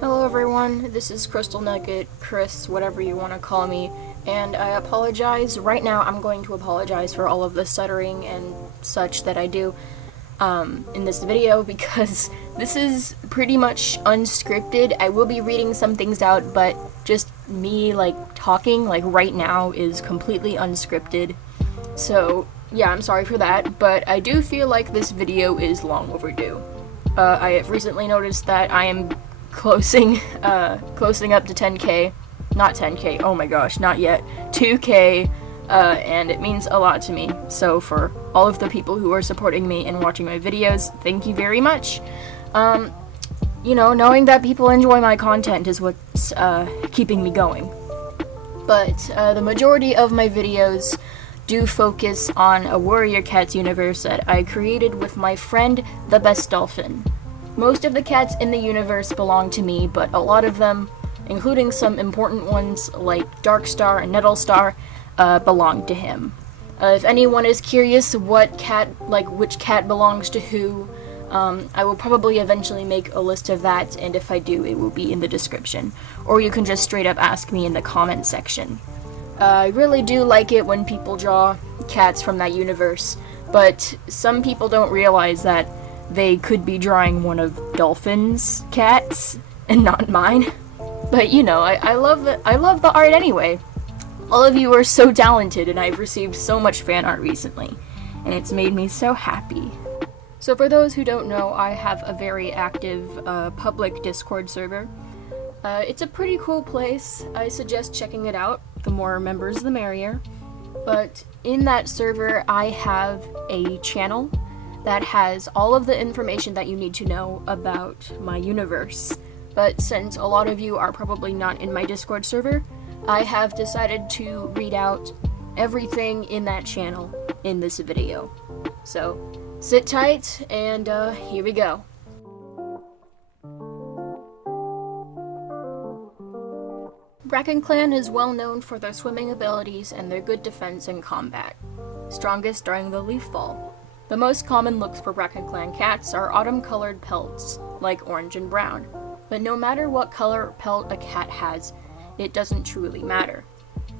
Hello everyone, this is Crystal Nugget, Chris, whatever you want to call me, and I apologize. Right now I'm going to apologize for all of the stuttering and such that I do in this video because this is pretty much unscripted. I will be reading some things out, but just me talking right now is completely unscripted. So yeah, I'm sorry for that, but I do feel like this video is long overdue. I have recently noticed that I am closing up to 10k, not 10k, oh my gosh, not yet, 2k, and it means a lot to me. So for all of the people who are supporting me and watching my videos, thank you very much. Knowing that people enjoy my content is what's keeping me going. But the majority of my videos do focus on a Warrior Cats universe that I created with my friend, the Best Dolphin. Most of the cats in the universe belong to me, but a lot of them, including some important ones like Darkstar and Nettlestar, belong to him. If anyone is curious which cat belongs to who, I will probably eventually make a list of that, and if I do, it will be in the description. Or you can just straight up ask me in the comment section. I really do like it when people draw cats from that universe, but some people don't realize that they could be drawing one of Dolphin's cats and not mine. But I love the art anyway. All of you are so talented, and I've received so much fan art recently, and it's made me so happy. So for those who don't know, I have a very active public Discord server. It's a pretty cool place. I suggest checking it out. The more members, the merrier. But in that server, I have a channel that has all of the information that you need to know about my universe. But since a lot of you are probably not in my Discord server, I have decided to read out everything in that channel in this video. So sit tight, and here we go. FrostClan is well known for their swimming abilities and their good defense in combat. Strongest during the leaf fall. The most common looks for FrostClan cats are autumn-colored pelts, like orange and brown. But no matter what color pelt a cat has, it doesn't truly matter.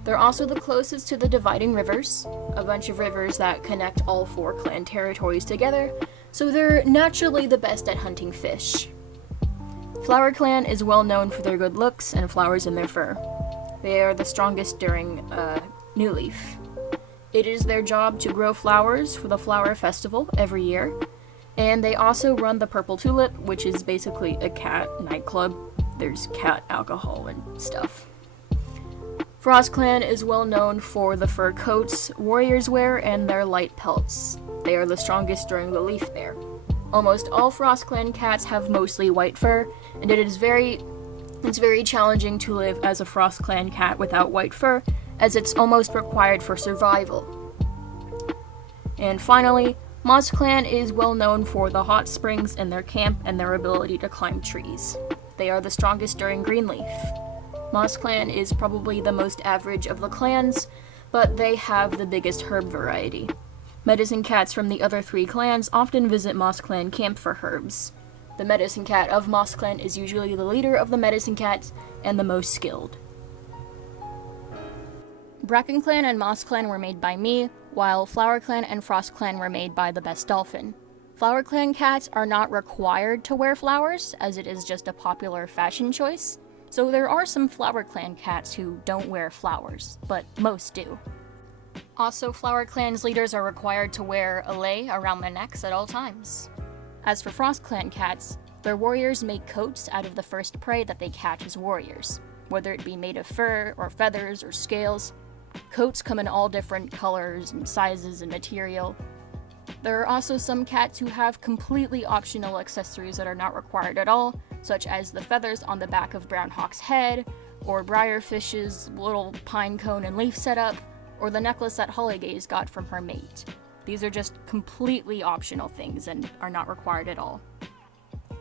They're also the closest to the dividing rivers, a bunch of rivers that connect all 4 clan territories together, so they're naturally the best at hunting fish. FrostClan is well known for their good looks and flowers in their fur. They are the strongest during New Leaf. It is their job to grow flowers for the flower festival every year, and they also run the Purple Tulip, which is basically a cat nightclub. There's cat alcohol and stuff. FrostClan is well known for the fur coats warriors wear and their light pelts. They are the strongest during the leaf there. Almost all FrostClan cats have mostly white fur, and it's very challenging to live as a FrostClan cat without white fur, as it's almost required for survival. And finally, MossClan is well known for the hot springs in their camp and their ability to climb trees. They are the strongest during Greenleaf. MossClan is probably the most average of the clans, but they have the biggest herb variety. Medicine cats from the other 3 clans often visit MossClan camp for herbs. The medicine cat of MossClan is usually the leader of the medicine cats and the most skilled. FrostClan and MossClan were made by me, while FrostClan and FrostClan were made by the Best Dolphin. FrostClan cats are not required to wear flowers, as it is just a popular fashion choice, so there are some FrostClan cats who don't wear flowers, but most do. Also, FrostClan's leaders are required to wear a lei around their necks at all times. As for FrostClan cats, their warriors make coats out of the first prey that they catch as warriors, whether it be made of fur or feathers or scales. Coats come in all different colors and sizes and material. There are also some cats who have completely optional accessories that are not required at all, such as the feathers on the back of Brownhawk's head, or Briarfish's little pine cone and leaf setup, or the necklace that Hollygaze got from her mate. These are just completely optional things and are not required at all.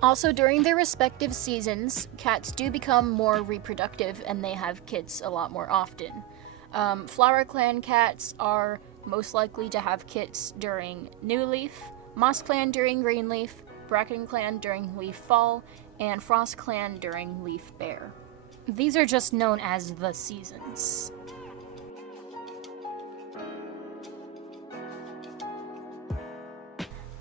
Also, during their respective seasons, cats do become more reproductive and they have kids a lot more often. FrostClan cats are most likely to have kits during New Leaf, MossClan during Greenleaf, FrostClan during Leaf Fall, and FrostClan during Leaf Bare. These are just known as the seasons.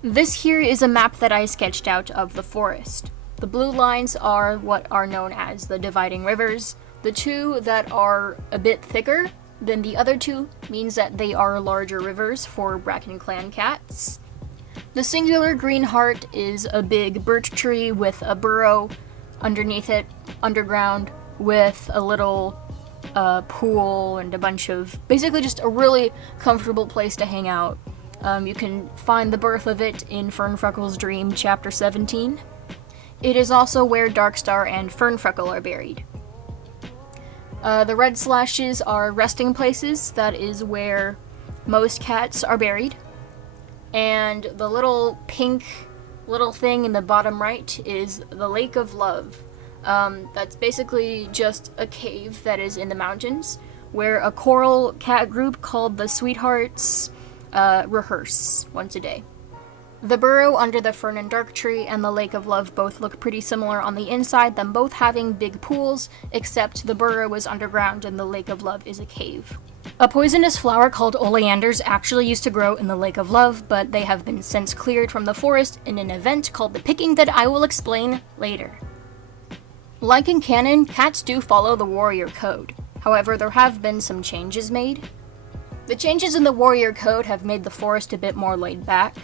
This here is a map that I sketched out of the forest. The blue lines are what are known as the dividing rivers. The two that are a bit thicker than the other two means that they are larger rivers for BrackenClan cats. The singular green heart is a big birch tree with a burrow underneath it, underground, with a little pool and a bunch of, basically just a really comfortable place to hang out. You can find the birth of it in Fernfreckle's Dream, Chapter 17. It is also where Darkstar and Fernfreckle are buried. The red slashes are resting places. That is where most cats are buried. And the little pink little thing in the bottom right is the Lake of Love. That's basically just a cave that is in the mountains where a choral cat group called the Sweethearts rehearse once a day. The burrow under the Fern and Dark Tree and the Lake of Love both look pretty similar on the inside, them both having big pools, except the burrow is underground and the Lake of Love is a cave. A poisonous flower called oleanders actually used to grow in the Lake of Love, but they have been since cleared from the forest in an event called the Picking that I will explain later. Like in canon, cats do follow the warrior code. However, there have been some changes made. The changes in the warrior code have made the forest a bit more laid back.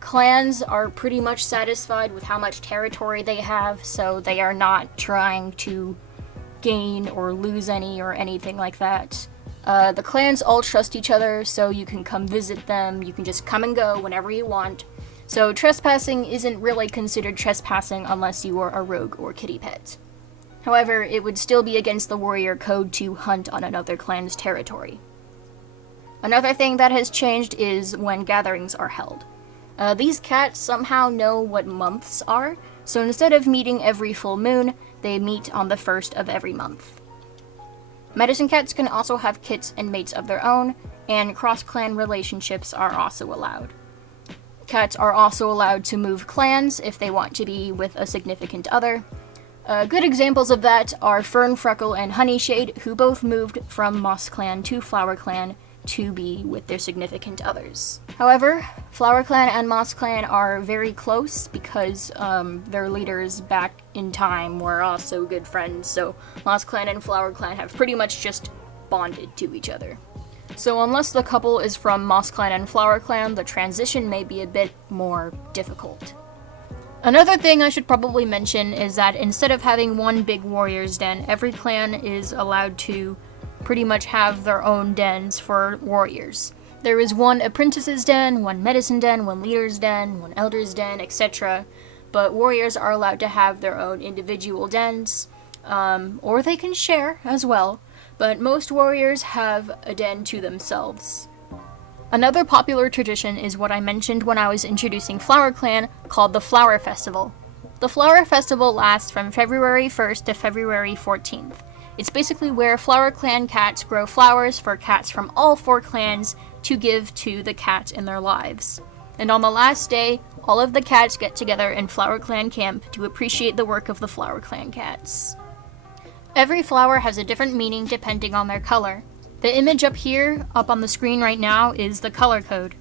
Clans are pretty much satisfied with how much territory they have, so they are not trying to gain or lose any or anything like that. The clans all trust each other, so you can come visit them, you can just come and go whenever you want. So trespassing isn't really considered trespassing unless you are a rogue or kitty pet. However, it would still be against the warrior code to hunt on another clan's territory. Another thing that has changed is when gatherings are held. These cats somehow know what months are, so instead of meeting every full moon, they meet on the first of every month. Medicine cats can also have kits and mates of their own, and cross-clan relationships are also allowed. Cats are also allowed to move clans if they want to be with a significant other. Good examples of that are Fernfreckle and Honeyshade, who both moved from Moss Clan to Flower Clan to be with their significant others. However, Flower Clan and Moss Clan are very close because their leaders back in time were also good friends, so Moss Clan and Flower Clan have pretty much just bonded to each other. So unless the couple is from Moss Clan and Flower Clan, the transition may be a bit more difficult. Another thing I should probably mention is that instead of having one big warrior's den, every clan is allowed to pretty much have their own dens for warriors. There is one apprentice's den, one medicine den, one leader's den, one elder's den, etc. But warriors are allowed to have their own individual dens, or they can share as well, but most warriors have a den to themselves. Another popular tradition is what I mentioned when I was introducing Flower Clan, called the Flower Festival. The Flower Festival lasts from February 1st to February 14th. It's basically where Flower Clan cats grow flowers for cats from all 4 clans to give to the cats in their lives. And on the last day, all of the cats get together in Flower Clan camp to appreciate the work of the Flower Clan cats. Every flower has a different meaning depending on their color. The image up here, up on the screen right now, is the color code.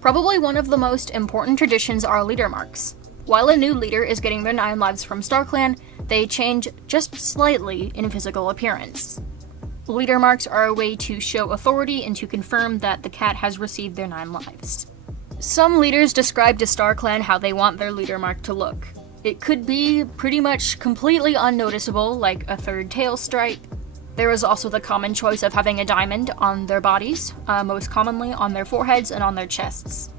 Probably one of the most important traditions are leader marks. While a new leader is getting their 9 lives from StarClan, they change just slightly in physical appearance. Leader marks are a way to show authority and to confirm that the cat has received their 9 lives. Some leaders describe to StarClan how they want their leader mark to look. It could be pretty much completely unnoticeable, like a 3rd tail stripe. There is also the common choice of having a diamond on their bodies, most commonly on their foreheads and on their chests.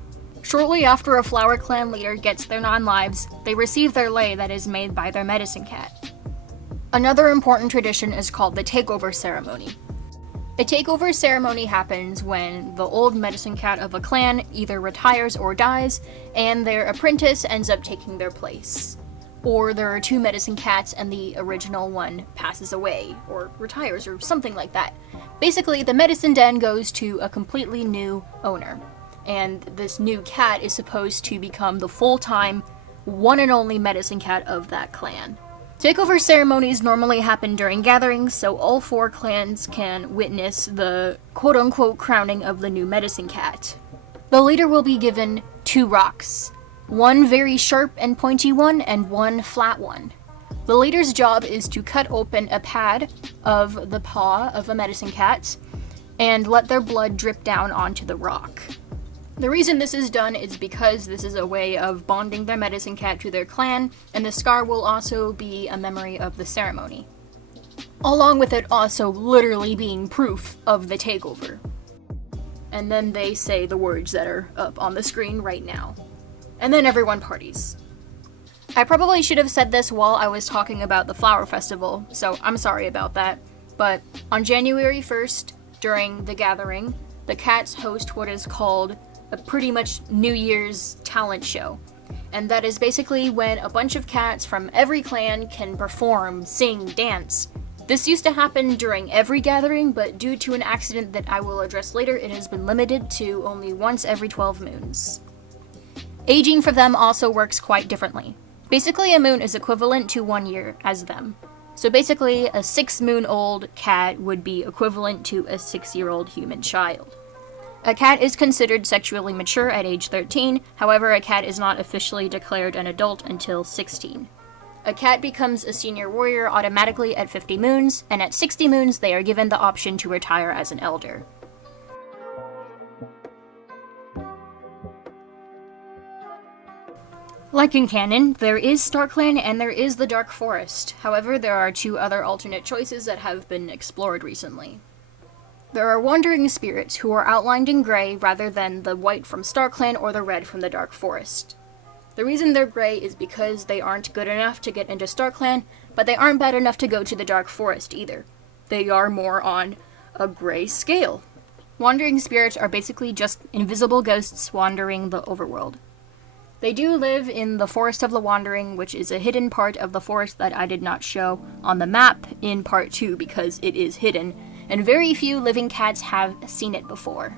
Shortly after a Flower Clan leader gets their 9 lives, they receive their lei that is made by their medicine cat. Another important tradition is called the takeover ceremony. A takeover ceremony happens when the old medicine cat of a clan either retires or dies, and their apprentice ends up taking their place. Or there are 2 medicine cats and the original one passes away, or retires, or something like that. Basically, the medicine den goes to a completely new owner, and this new cat is supposed to become the full-time one and only medicine cat of that clan. Takeover ceremonies normally happen during gatherings, so all 4 clans can witness the quote-unquote crowning of the new medicine cat. The leader will be given 2 rocks, one very sharp and pointy one, and one flat one. The leader's job is to cut open a pad of the paw of a medicine cat and let their blood drip down onto the rock. The reason this is done is because this is a way of bonding their medicine cat to their clan, and the scar will also be a memory of the ceremony. Along with it also literally being proof of the takeover. And then they say the words that are up on the screen right now. And then everyone parties. I probably should have said this while I was talking about the Flower Festival, so I'm sorry about that. But on January 1st, during the gathering, the cats host what is called a pretty much New Year's talent show. And that is basically when a bunch of cats from every clan can perform, sing, dance. This used to happen during every gathering, but due to an accident that I will address later, it has been limited to only once every 12 moons. Aging for them also works quite differently. Basically, a moon is equivalent to 1 year as them. So basically, a 6-moon-old cat would be equivalent to a 6-year-old human child. A cat is considered sexually mature at age 13, however, a cat is not officially declared an adult until 16. A cat becomes a senior warrior automatically at 50 moons, and at 60 moons they are given the option to retire as an elder. Like in canon, there is StarClan and there is the Dark Forest. However, there are 2 other alternate choices that have been explored recently. There are wandering spirits who are outlined in gray rather than the white from StarClan or the red from the Dark Forest. The reason they're gray is because they aren't good enough to get into StarClan, but they aren't bad enough to go to the Dark Forest either. They are more on a gray scale. Wandering spirits are basically just invisible ghosts wandering the overworld. They do live in the Forest of the Wandering, which is a hidden part of the forest that I did not show on the map in part 2 because it is hidden, and very few living cats have seen it before.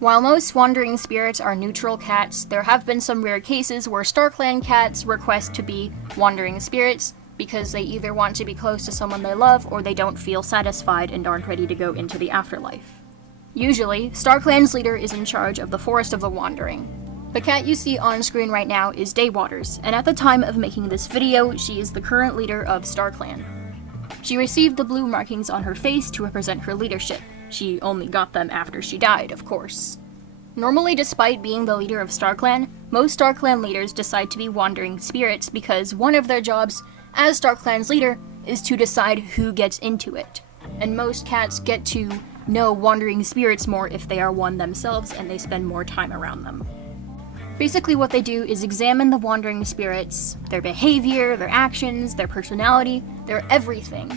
While most wandering spirits are neutral cats, there have been some rare cases where StarClan cats request to be wandering spirits because they either want to be close to someone they love or they don't feel satisfied and aren't ready to go into the afterlife. Usually, StarClan's leader is in charge of the Forest of the Wandering. The cat you see on screen right now is Daywaters, and at the time of making this video, she is the current leader of StarClan. She received the blue markings on her face to represent her leadership. She only got them after she died, of course. Normally, despite being the leader of StarClan, most StarClan leaders decide to be wandering spirits because one of their jobs as StarClan's leader is to decide who gets into it. And most cats get to know wandering spirits more if they are one themselves and they spend more time around them. Basically what they do is examine the wandering spirits, their behavior, their actions, their personality, their everything.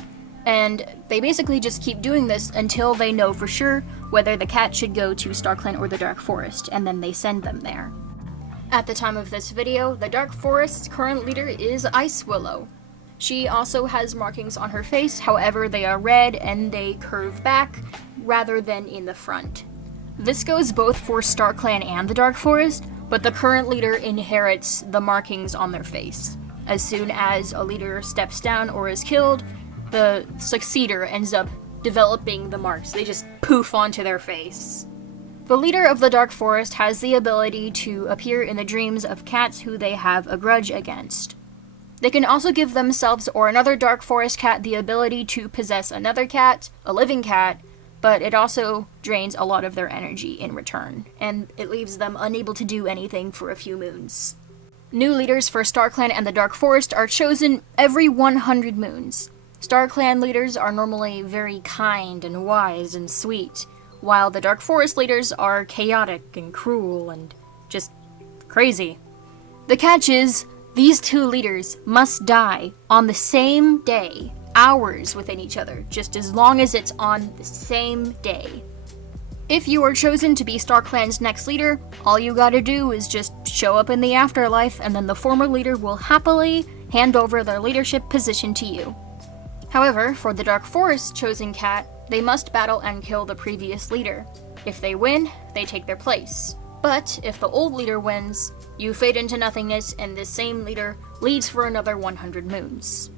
And they basically just keep doing this until they know for sure whether the cat should go to StarClan or the Dark Forest, and then they send them there. At the time of this video, the Dark Forest's current leader is Ice Willow. She also has markings on her face, however they are red and they curve back rather than in the front. This goes both for StarClan and the Dark Forest, but the current leader inherits the markings on their face. As soon as a leader steps down or is killed, the successor ends up developing the marks. They just poof onto their face. The leader of the Dark Forest has the ability to appear in the dreams of cats who they have a grudge against. They can also give themselves or another Dark Forest cat the ability to possess another cat, a living cat, but it also drains a lot of their energy in return, and it leaves them unable to do anything for a few moons. New leaders for StarClan and the Dark Forest are chosen every 100 moons. StarClan leaders are normally very kind and wise and sweet, while the Dark Forest leaders are chaotic and cruel and just crazy. The catch is, these 2 leaders must die on the same day, hours within each other, just as long as it's on the same day. If you are chosen to be StarClan's next leader, all you gotta do is just show up in the afterlife, and then the former leader will happily hand over their leadership position to you. However, for the Dark Forest chosen cat, they must battle and kill the previous leader. If they win, they take their place. But if the old leader wins, You fade into nothingness, and this same leader leads for another 100 moons.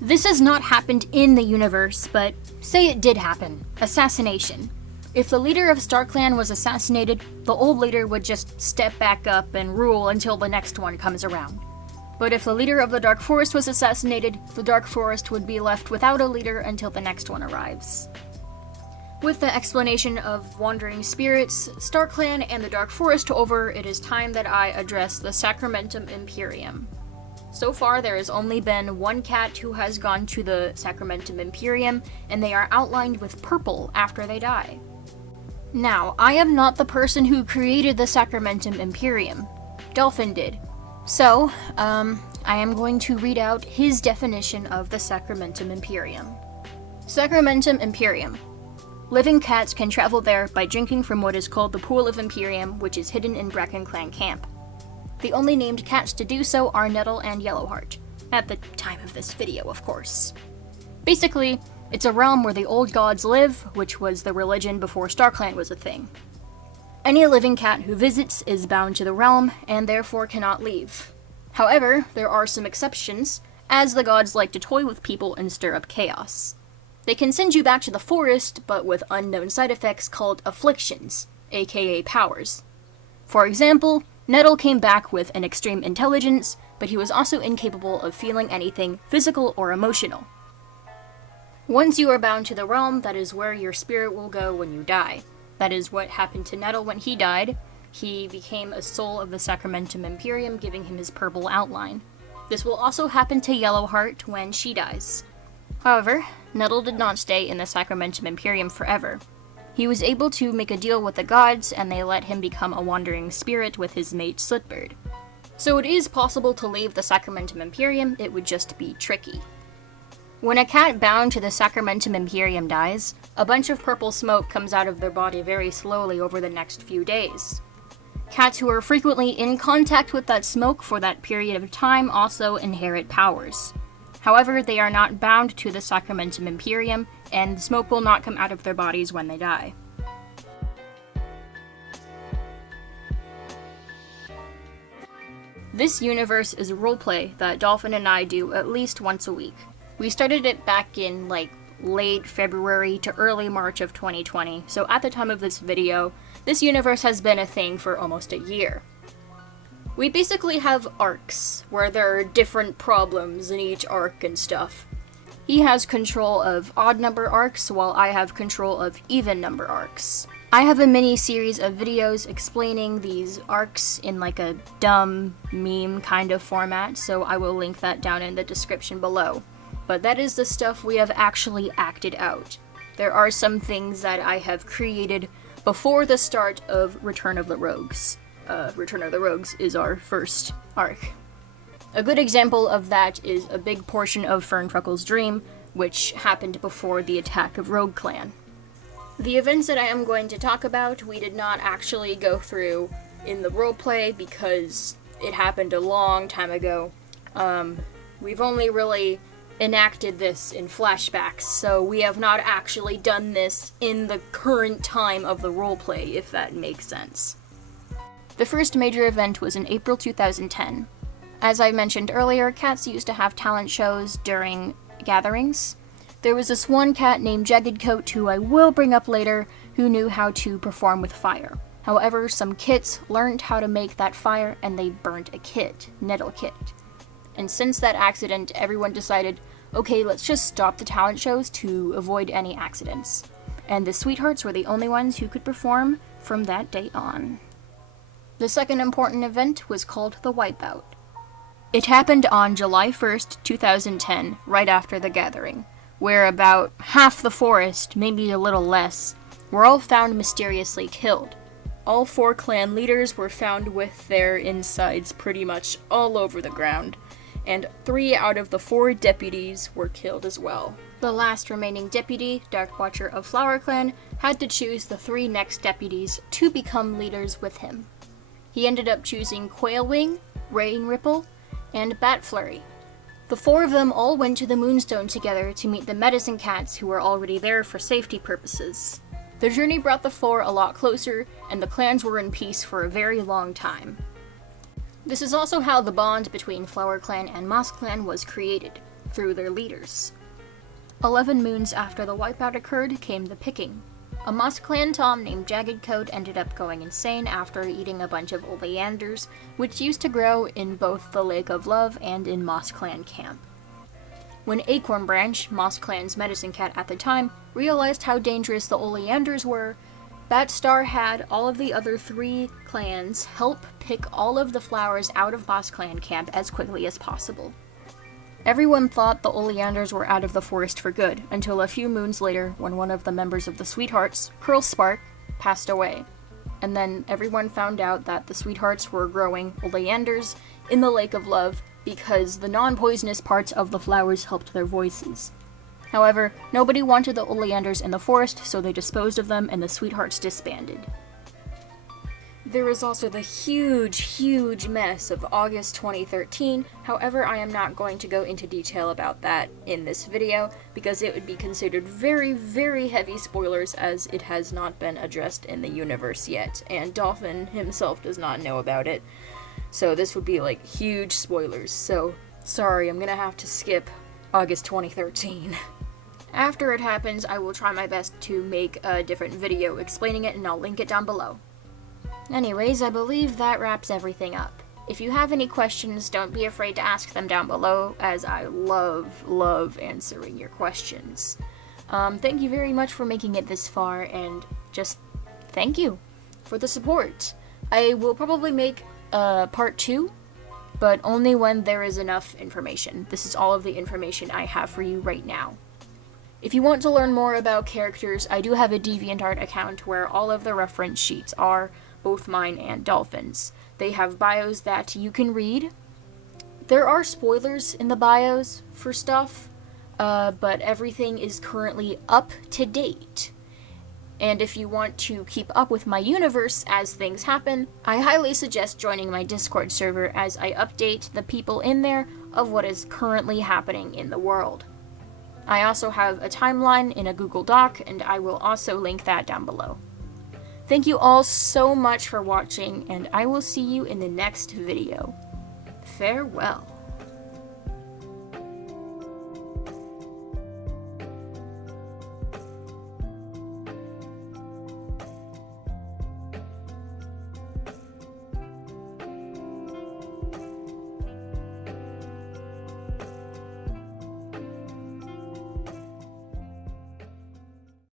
This has not happened in the universe, but say it did happen. Assassination. If the leader of StarClan was assassinated, the old leader would just step back up and rule until the next one comes around. But if the leader of the Dark Forest was assassinated, the Dark Forest would be left without a leader until the next one arrives. With the explanation of wandering spirits, StarClan, and the Dark Forest over, it is time that I address the Sacramentum Imperium. So far, there has only been one cat who has gone to the Sacramentum Imperium, and they are outlined with purple after they die. Now, I am not the person who created the Sacramentum Imperium. Dolphin did. So, I am going to read out his definition of the Sacramentum Imperium. Sacramentum Imperium. Living cats can travel there by drinking from what is called the Pool of Imperium, which is hidden in FrostClan camp. The only named cats to do so are Nettle and Yellowheart. At the time of this video, of course. Basically, it's a realm where the old gods live, which was the religion before StarClan was a thing. Any living cat who visits is bound to the realm, and therefore cannot leave. However, there are some exceptions, as the gods like to toy with people and stir up chaos. They can send you back to the forest, but with unknown side effects called afflictions, aka powers. For example, Nettle came back with an extreme intelligence, but he was also incapable of feeling anything physical or emotional. Once you are bound to the realm, that is where your spirit will go when you die. That is what happened to Nettle when he died. He became a soul of the Sacramentum Imperium, giving him his purple outline. This will also happen to Yellowheart when she dies. However, Nettle did not stay in the Sacramentum Imperium forever. He was able to make a deal with the gods, and they let him become a wandering spirit with his mate Slitbird. So it is possible to leave the Sacramentum Imperium, it would just be tricky. When a cat bound to the Sacramentum Imperium dies, a bunch of purple smoke comes out of their body very slowly over the next few days. Cats who are frequently in contact with that smoke for that period of time also inherit powers. However, they are not bound to the Sacramentum Imperium, and the smoke will not come out of their bodies when they die. This universe is a roleplay that Dolphin and I do at least once a week. We started it back in late February to early March of 2020, so at the time of this video, this universe has been a thing for almost a year. We basically have arcs, where there are different problems in each arc and stuff. He has control of odd number arcs, while I have control of even number arcs. I have a mini-series of videos explaining these arcs in a dumb meme kind of format, so I will link that down in the description below. But that is the stuff we have actually acted out. There are some things that I have created before the start of Return of the Rogues. Return of the Rogues is our first arc. A good example of that is a big portion of Ferntruckle's dream, which happened before the attack of Rogue Clan. The events that I am going to talk about, we did not actually go through in the roleplay because it happened a long time ago. We've only really enacted this in flashbacks, so we have not actually done this in the current time of the roleplay, if that makes sense. The first major event was in April 2010. As I mentioned earlier, cats used to have talent shows during gatherings. There was this one cat named Jagged Coat, who I will bring up later, who knew how to perform with fire. However, some kits learned how to make that fire, and they burnt a kit, Nettle Kit. And since that accident, everyone decided, okay, let's just stop the talent shows to avoid any accidents. And the Sweethearts were the only ones who could perform from that day on. The second important event was called the Wipeout. It happened on July 1st, 2010, right after the gathering, where about half the forest, maybe a little less, were all found mysteriously killed. All 4 clan leaders were found with their insides pretty much all over the ground, and 3 out of the 4 deputies were killed as well. The last remaining deputy, Dark Watcher of Flower Clan, had to choose the 3 next deputies to become leaders with him. He ended up choosing Quailwing, Rain Ripple, and Bat Flurry. The 4 of them all went to the Moonstone together to meet the medicine cats who were already there for safety purposes. The journey brought the 4 a lot closer, and the clans were in peace for a very long time. This is also how the bond between FrostClan and MossClan was created, through their leaders. 11 moons after the wipeout occurred came the picking. A MossClan Tom named Jagged Coat ended up going insane after eating a bunch of oleanders, which used to grow in both the Lake of Love and in MossClan camp. When Acorn Branch, MossClan's medicine cat at the time, realized how dangerous the oleanders were, Batstar had all of the other 3 clans help pick all of the flowers out of MossClan camp as quickly as possible. Everyone thought the oleanders were out of the forest for good, until a few moons later when one of the members of the Sweethearts, Curlspark, passed away. And then everyone found out that the Sweethearts were growing oleanders in the Lake of Love because the non-poisonous parts of the flowers helped their voices. However, nobody wanted the oleanders in the forest, so they disposed of them and the Sweethearts disbanded. There is also the huge mess of August 2013, however I am not going to go into detail about that in this video, because it would be considered very heavy spoilers as it has not been addressed in the universe yet, and Dolphin himself does not know about it, so this would be like huge spoilers, so sorry, I'm gonna have to skip August 2013. After it happens, I will try my best to make a different video explaining it and I'll link it down below. Anyways, I believe that wraps everything up. If you have any questions, don't be afraid to ask them down below, as I love answering your questions. Thank you very much for making it this far, and just thank you for the support. I will probably make part 2, but only when there is enough information. This is all of the information I have for you right now. If you want to learn more about characters, I do have a DeviantArt account where all of the reference sheets are, both mine and Dolphin's. They have bios that you can read. There are spoilers in the bios for stuff, but everything is currently up to date. And if you want to keep up with my universe as things happen, I highly suggest joining my Discord server as I update the people in there of what is currently happening in the world. I also have a timeline in a Google Doc, and I will also link that down below. Thank you all so much for watching, and I will see you in the next video. Farewell.